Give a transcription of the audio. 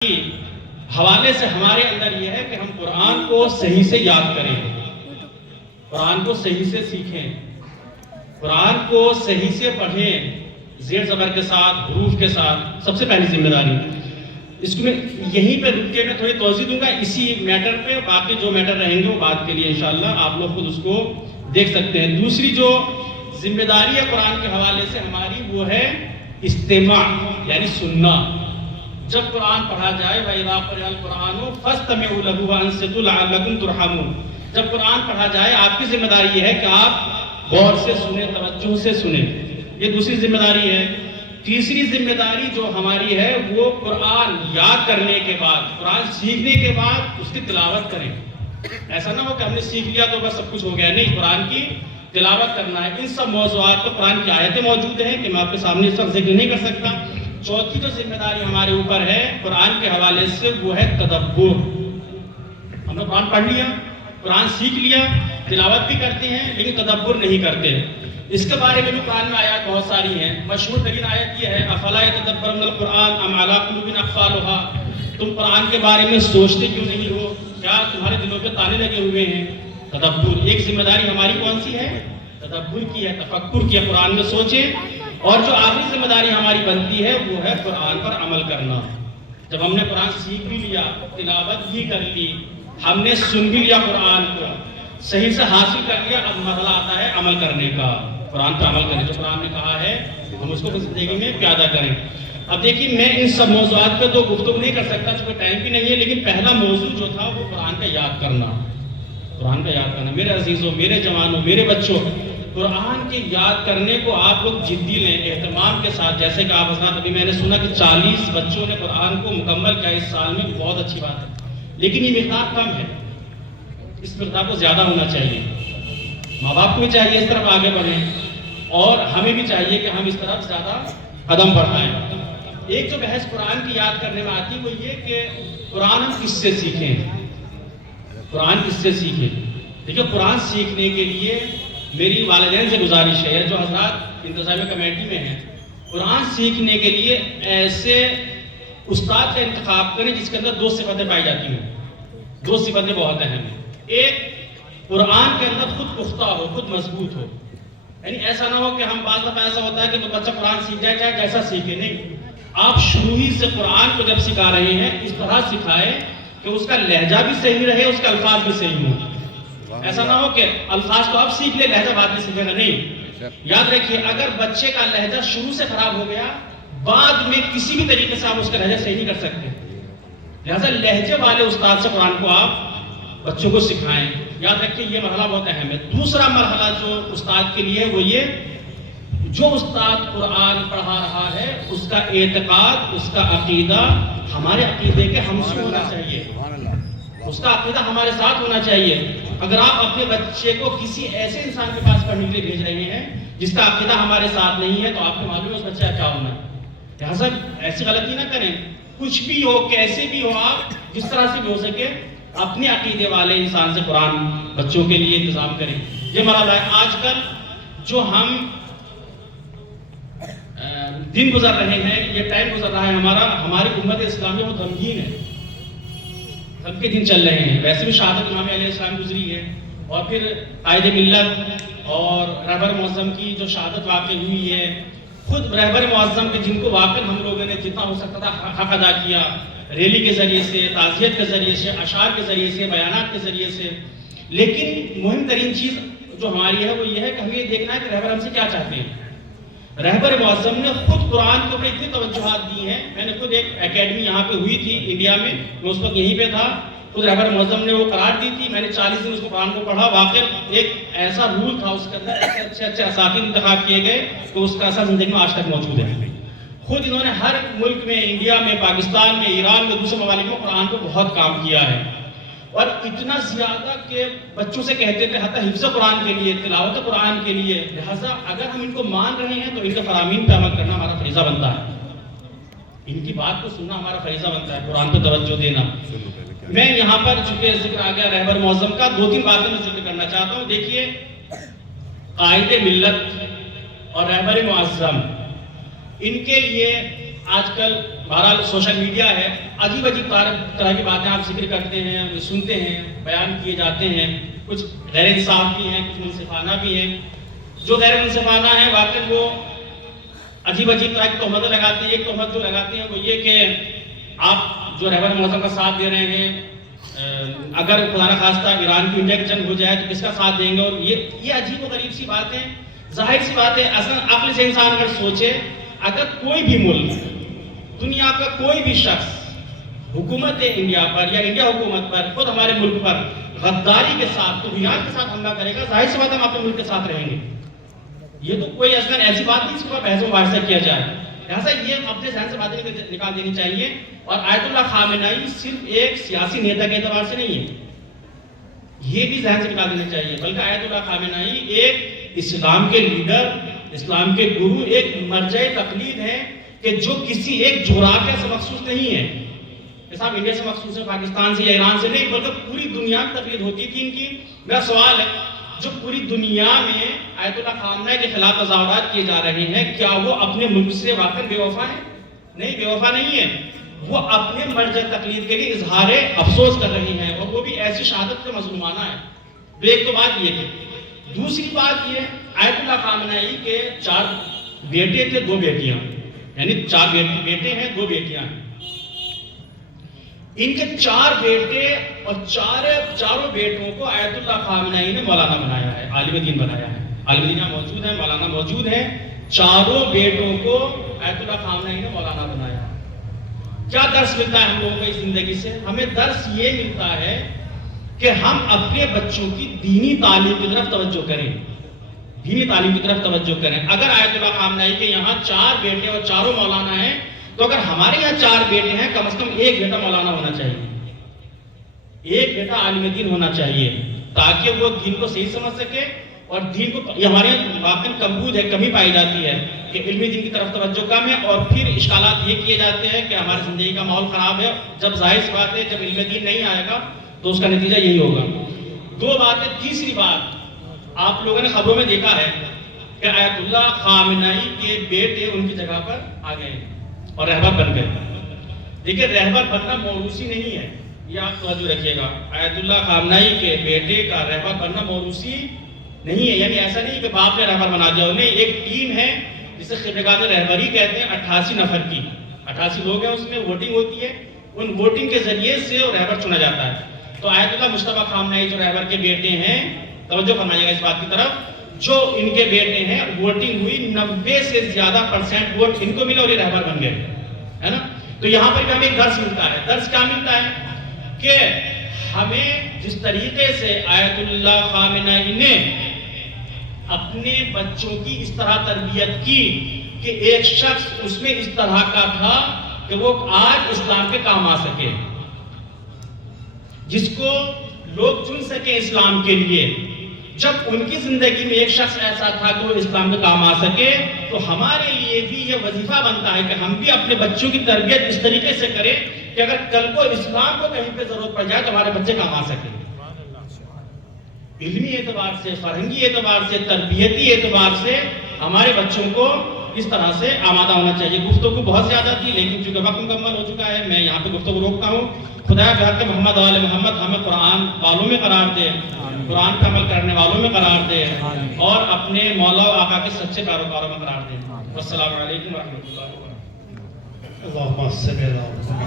کی حوالے سے ہمارے اندر یہ ہے کہ ہم قرآن کو صحیح سے یاد کریں، قرآن کو صحیح سے سیکھیں، قرآن کو صحیح سے پڑھیں، زیر زبر کے ساتھ، حروف کے ساتھ۔ سب سے پہلی ذمہ داری اس میں یہیں پہ رک کے میں تھوڑی توضیح دوں گا اسی میٹر پہ، باقی جو میٹر رہیں گے وہ بات کے لیے انشاءاللہ آپ لوگ خود اس کو دیکھ سکتے ہیں۔ دوسری جو ذمہ داری ہے قرآن کے حوالے سے ہماری وہ ہے استماع، یعنی سننا۔ جب قرآن پڑھا جائے وَإِذَا قُرِئَ الْقُرْآنُ فَاسْتَمِعُوا لَهُ وَأَنصِتُوا لَعَلَّكُمْ تُرْحَمُونَ۔ جب قرآن پڑھا جائے آپ کی ذمہ داری یہ ہے کہ آپ غور سے سنیں، توجہ سے سنیں، یہ دوسری ذمہ داری ہے۔ تیسری ذمہ داری جو ہماری ہے وہ قرآن یاد کرنے کے بعد، قرآن سیکھنے کے بعد اس کی تلاوت کریں۔ ایسا نہ ہو کہ ہم نے سیکھ لیا تو بس سب کچھ ہو گیا، نہیں، قرآن کی تلاوت کرنا ہے۔ ان سب موضوعات پر قرآن کی آیتیں موجود ہیں کہ میں آپ کے سامنے اس وقت ذکر نہیں کر سکتا۔ چوتھی جو ذمہ داری ہمارے اوپر ہے قرآن کے حوالے سے وہ ہے تدبر۔ ہم نے قرآن پڑھ لیا، قرآن سیکھ لیا، تلاوت بھی کرتے ہیں لیکن تدبر نہیں کرتے۔ اس کے بارے میں بھی قرآن میں آیات بہت ساری ہیں۔ مشہور ترین آیت یہ ہے افلا یتدبرون القرآن ام علی قلوب اقفالها۔ تم قرآن کے بارے میں سوچتے کیوں نہیں ہو؟ کیا تمہارے دلوں پہ تالے لگے ہوئے ہیں؟ تدبر ایک ذمہ داری ہماری کون سی ہے؟ تدبر کی ہے، تفکر کی ہے، قرآن میں سوچیں۔ اور جو آخری ذمہ داری ہماری بنتی ہے وہ ہے قرآن پر عمل کرنا۔ جب ہم نے قرآن سیکھ بھی لیا، تلاوت بھی کر لی، ہم نے سن بھی لیا قرآن کو، صحیح سے حاصل کر لیا، اب مرحلہ آتا ہے عمل کرنے کا۔ قرآن پر عمل کریں، جو قرآن نے کہا ہے ہم اس کو زندگی میں پیادہ کریں۔ اب دیکھیے میں ان سب موضوعات پہ تو گفتگو نہیں کر سکتا چونکہ ٹائم بھی نہیں ہے، لیکن پہلا موضوع جو تھا وہ قرآن کا یاد کرنا، قرآن کا یاد کرنا۔ میرے عزیزوں، میرے جوانوں، میرے بچوں، قرآن کے یاد کرنے کو آپ لوگ جدی لیں، اہتمام کے ساتھ۔ جیسے کہ آپ حضرات، ابھی میں نے سنا کہ 40 بچوں نے قرآن کو مکمل کیا اس سال میں، بہت اچھی بات ہے، لیکن یہ مقدار کم ہے، اس مقدار کو زیادہ ہونا چاہیے۔ ماں باپ کو بھی چاہیے اس طرف آگے بڑھیں اور ہمیں بھی چاہیے کہ ہم اس طرف زیادہ قدم بڑھائیں۔ ایک جو بحث قرآن کی یاد کرنے میں آتی ہے وہ یہ کہ قرآن ہم کس سے سیکھیں، قرآن کس سے سیکھیں۔ دیکھیں قرآن سیکھنے کے لیے میری والدین سے گزارش ہے، جو حضرات انتظامیہ کمیٹی میں ہیں، قرآن سیکھنے کے لیے ایسے استاد کا انتخاب کریں جس کے اندر 2 صفتیں پائی جاتی ہیں۔ 2 صفتیں بہت اہم ہیں۔ ایک، قرآن کے اندر خود پختہ ہو، خود مضبوط ہو، یعنی ایسا نہ ہو کہ ہم بعض دفعہ ایسا ہوتا ہے کہ بچہ قرآن سیکھ جائے چاہے جیسا سیکھے، نہیں، آپ شروع ہی سے قرآن کو جب سکھا رہے ہیں اس طرح سکھائیں کہ اس کا لہجہ بھی صحیح رہے، اس کے الفاظ بھی صحیح ہوں۔ ایسا نہ ہو کہ الفاظ تو اب سیکھ لے، لہجہ بعد میں سیکھے گا، نہیں۔ یاد رکھیے اگر بچے کا لہجہ شروع سے خراب ہو گیا، بعد میں کسی بھی طریقے سے آپ اس کا لہجہ صحیح نہیں کر سکتے۔ لہذا لہجے والے استاد سے قرآن کو آپ بچوں کو سکھائیں۔ یاد رکھیے یہ مرحلہ بہت اہم ہے۔ دوسرا مرحلہ جو استاد کے لیے وہ یہ، جو استاد قرآن پڑھا رہا ہے اس کا اعتقاد، اس کا عقیدہ ہمارے عقیدے کے ہمسو ہونا چاہیے، اس کا عقیدہ ہمارے ساتھ ہونا چاہیے۔ اگر آپ اپنے بچے کو کسی ایسے انسان کے پاس پڑھنے کے لیے بھیج رہے ہیں جس کا عقیدہ ہمارے ساتھ نہیں ہے تو آپ کو معلوم ہے اس بچے کا کیا ہونا ہے۔ لہٰذا ایسی غلطی نہ کریں، کچھ بھی ہو، کیسے بھی ہو، آپ جس طرح سے بھی ہو سکے اپنے عقیدے والے انسان سے قرآن بچوں کے لیے انتظام کریں۔ یہ مرحلہ ہے۔ آج کل جو ہم دن گزر رہے ہیں، یہ ٹائم گزر رہا ہے ہماری امت اسلامی وہ غمگین ہے، غم کے دن چل رہے ہیں۔ ویسے بھی شہادت امام علیہ السلام گزری ہے، اور پھر قائد ملت اور رہبر معظم کی جو شہادت واقع ہوئی ہے، خود رہبر معظم کے جن کو واقع ہم لوگوں نے جتنا ہو سکتا تھا حق ادا کیا، ریلی کے ذریعے سے، تعزیت کے ذریعے سے، اشعار کے ذریعے سے، بیانات کے ذریعے سے۔ لیکن مہم ترین چیز جو ہماری ہے وہ یہ ہے کہ ہمیں یہ دیکھنا ہے کہ رہبر ہم سے کیا چاہتے ہیں۔ رہبر معظم نے خود قرآن کے اوپر اتنی توجہات دی ہیں، میں نے خود ایک اکیڈمی یہاں پہ ہوئی تھی انڈیا میں، میں اس وقت یہیں پہ تھا، خود رہبر معظم نے وہ قرار دی تھی، میں نے 40 دن اس کو قرآن کو پڑھا۔ واقع ایک ایسا رول تھا اس کے اندر، ایسے اچھے اساتذہ انتخاب کیے گئے کہ اس کا اثر زندگی میں آج تک موجود ہے۔ خود انہوں نے ہر ملک میں، انڈیا میں، پاکستان میں، ایران میں، دوسرے ممالک میں قرآن کو بہت کام کیا ہے، اور اتنا زیادہ کہ بچوں سے کہتے تھے حتی حفظ قرآن کے لیے، تلاوت قرآن کے لیے۔ لہٰذا اگر ہم ان کو مان رہے ہیں تو ان کے فرامین پہ عمل کرنا ہمارا فریضہ بنتا ہے، ان کی بات کو سننا ہمارا فریضہ بنتا ہے، قرآن پہ توجہ دینا۔ میں یہاں پر چونکہ ذکر آ گیا رہبر معظم کا، 2-3 باتیں میں ذکر کرنا چاہتا ہوں۔ دیکھیے قائد ملت اور رہبر معظم، ان کے لیے آج کل بہرحال سوشل میڈیا ہے، عجیب عجیب طرح کی باتیں آپ ذکر کرتے ہیں، سنتے ہیں، بیان کیے جاتے ہیں، کچھ غیر انصاف بھی ہیں، کچھ منصفانہ بھی ہیں۔ جو غیر منصفانہ ہیں واقعی وہ عجیب عجیب طرح کی تہمتیں لگاتے ہیں۔ ایک تہمت جو لگاتے ہیں وہ یہ کہ آپ جو رہبر معظم کا ساتھ دے رہے ہیں، اگر خدا نہ خواستہ ایران کی انڈیا کی جنگ ہو جائے تو کس کا ساتھ دیں گے؟ اور یہ عجیب و غریب سی بات ہے۔ ظاہر سی بات ہے، اصلا عقل سے انسان اگر سوچے، اگر کوئی بھی ملک، دنیا کا کوئی بھی شخص حکومت انڈیا پر یا انڈیا حکومت پر، خود ہمارے ملک پر غداری کے ساتھ، طغیان کے ساتھ حملہ کرے گا، ظاہر سی بات ہے ہم اپنے ملک کے ساتھ رہیں گے۔ یہ تو کوئی اصلا ایسی بات نہیں جس پر بحث و مباحثہ کیا جائے۔ لہٰذا یہ اپنے ذہن سے باتیں نکال دینی چاہیے۔ اور آیت اللہ خامنہئی صرف ایک سیاسی نیتا کے اعتبار سے نہیں ہے، یہ بھی ذہن سے نکال دینی چاہیے، بلکہ آیت اللہ خامنہئی ایک اسلام کے لیڈر، اسلام کے گرو، ایک مرجع تقلید ہے کہ جو کسی ایک جغرافیہ سے مخصوص نہیں ہے کہ صاحب انڈیا سے مخصوص ہے، پاکستان سے یا ایران سے نہیں، بلکہ پوری دنیا میں تقلید ہوتی تھی ان کی۔ میرا سوال ہے، جو پوری دنیا میں آیت اللہ خامنہئی کے خلاف تظاہرات کیے جا رہے ہیں، کیا وہ اپنے ملک سے واقعی بے وفا ہیں؟ نہیں، بے وفا نہیں ہے، وہ اپنے مرجع تقلید کے لیے اظہار افسوس کر رہی ہیں، اور وہ بھی ایسی شہادت کا مظلومانہ ہے۔ ایک تو بات یہ تھی۔ دوسری بات یہ، آیت اللہ خامنہئی کے 4 بیٹے تھے، 2 بیٹیاں، یعنی 4 بیٹے ہیں، 2 بیٹیاں ہیں۔ ان کے 4 بیٹے اور چاروں بیٹوں کو آیت اللہ خامنہئی نے مولانا بنایا ہے، عالم دین بنایا ہے۔ عالم دین موجود ہیں، مولانا موجود ہیں، چاروں بیٹوں کو آیت اللہ خامنہئی نے مولانا بنایا ہے۔ کیا درس ملتا ہے ہم لوگوں کو اس زندگی سے؟ ہمیں درس یہ ملتا ہے کہ ہم اپنے بچوں کی دینی تعلیم کی طرف توجہ کریں، دینی تعلیم کی طرف توجہ کریں۔ اگر آیت اللہ خامنہئی کے یہاں 4 بیٹے اور چاروں مولانا ہیں، تو اگر ہمارے یہاں 4 بیٹے ہیں، کم از کم ایک بیٹا مولانا ہونا چاہیے، ایک بیٹا عالم دین ہونا چاہیے، تاکہ وہ دین کو صحیح سمجھ سکے۔ اور دین کو، یہ ہمارے یہاں واقعی کمبود ہے، کمی پائی جاتی ہے کہ علمی دین کی طرف توجہ کم ہے، اور پھر اشکالات یہ کیے جاتے ہیں کہ ہماری زندگی کا ماحول خراب ہے۔ جب ظاہر سی بات ہے، جب علم دین نہیں آئے گا تو اس کا نتیجہ یہی ہوگا۔ 2 باتیں۔ تیسری بات، آپ لوگوں نے خبروں میں دیکھا ہے کہ آیت اللہ خامنہئی کے بیٹے ان کی جگہ پر آ گئے اور رہبر بن گئے۔ دیکھیں، رہبر بننا موروثی نہیں ہے، یہ آپ توجہ رکھیے گا۔ آیت اللہ خامنہئی کے بیٹے کا رہبر بننا موروثی نہیں ہے، یعنی ایسا نہیں کہ باپ نے رہبر بنا دیا انہیں۔ ایک ٹیم ہے جسے خبرگان رہبری کہتے ہیں، 88 نفر کی، 88 لوگ ہیں، اس میں ووٹنگ ہوتی ہے، ان ووٹنگ کے ذریعے سے رہبر چنا جاتا ہے۔ تو آیت اللہ مجتبیٰ خامنہئی جو رہبر کے بیٹے ہیں، توجہ فرمائیے گا اس بات کی طرف، جو ان کے بیٹے ہیں، ووٹنگ ہوئی، 90 سے زیادہ % ووٹ ان کو ملا اور یہ رہبر بن گئے، ہے نا۔ تو یہاں پر بھی ہمیں ایک درس ملتا ہے۔ درس کیا ملتا ہے؟ کہ ہمیں جس طریقے سے آیت اللہ خامنہئی نے اپنے بچوں کی اس طرح تربیت کی کہ ایک شخص اس میں اس طرح کا تھا کہ وہ آج اسلام کے کام آ سکے، جس کو لوگ چن سکے اسلام کے لیے۔ جب ان کی زندگی میں ایک شخص ایسا تھا کہ وہ اسلام کے کام آ سکے، تو ہمارے لیے بھی یہ وظیفہ بنتا ہے کہ ہم بھی اپنے بچوں کی تربیت اس طریقے سے کریں کہ اگر کل کو اسلام کو کہیں پہ ضرورت پڑ جائے تو ہمارے بچے کام آ سکیں۔ علمی اعتبار سے، فرہنگی اعتبار سے، تربیتی اعتبار سے ہمارے بچوں کو اس طرح سے آمادہ ہونا چاہیے۔ گفتگو بہت زیادہ تھی، لیکن چونکہ وقت مکمل ہو چکا ہے، میں یہاں پہ گفتگو روکتا ہوں۔ خدا بہت محمد وآل محمد ہمیں قرآن والوں میں قرار دے، قرآن کا عمل کرنے والوں میں قرار دے، اور اپنے مولا و آقا کے سچے پیروکاروں میں قرار دے۔ والسلام علیکم ورحمۃ اللہ وبرکاتہ۔